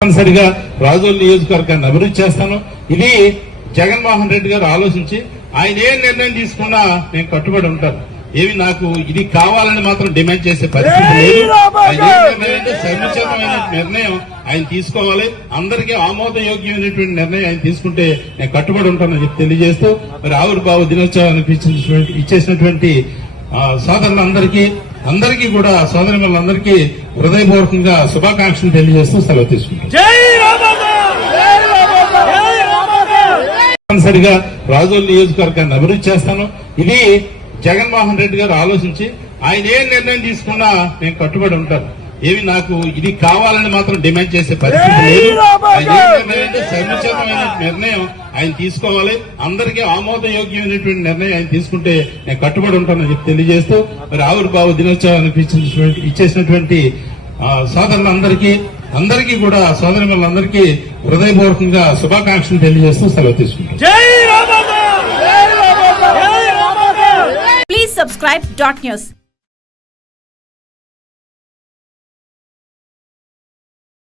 తప్పనిసరిగా రాజోల్ నియోజకవర్గాన్ని అభివృద్ధి చేస్తాను. ఇది జగన్మోహన్ రెడ్డి గారు ఆలోచించి ఆయన ఏ నిర్ణయం తీసుకున్నా నేను కట్టుబడి ఉంటాను. ఏమి నాకు ఇది కావాలని మాత్రం డిమాండ్ చేసే పరిస్థితి లేదు. నిర్ణయం అంటే సముచితమైన నిర్ణయం ఆయన తీసుకోవాలి. అందరికీ ఆమోదయోగ్యమైనటువంటి నిర్ణయం ఆయన తీసుకుంటే నేను కట్టుబడి ఉంటానని చెప్పి తెలియజేస్తూ మరి ఆవిర్భావ దినోత్సవానికి ఇచ్చేసినటువంటి ఆ, సోదరులందరికీ అందరికీ కూడా సోదరులందరికీ హృదయపూర్వకంగా శుభాకాంక్షలు తెలియజేస్తూ సెలవు తప్పనిసరిగా రాజోల్ నియోజకవర్గాన్ని అభివృద్ధి చేస్తాను. ఇది జగన్మోహన్ రెడ్డి గారు ఆలోచించి ఆయన ఏ నిర్ణయం తీసుకున్నా నేను కట్టుబడి ఉంటాను ఏమి నాకు ఇది కావాలని మాత్రం డిమాండ్ చేసే పరిస్థితి లేదు. నిర్ణయం అంటే సముచితమైన నిర్ణయం ఆయన తీసుకోవాలి. అందరికీ ఆమోదయోగ్యమైనటువంటి నిర్ణయం ఆయన తీసుకుంటే నేను కట్టుబడి ఉంటానని చెప్పి తెలియజేస్తూ మరి ఆవిర్భావ దినోత్సవానికి ఇచ్చినటువంటి ఇచ్చేసినటువంటి ఆ, సోదరులందరికీ అందరికీ కూడా సోదరులందరికీ హృదయపూర్వకంగా శుభాకాంక్షలు తెలియజేస్తూ సెలవు తీసుకుంటాను జై రామన్న జై రామన్న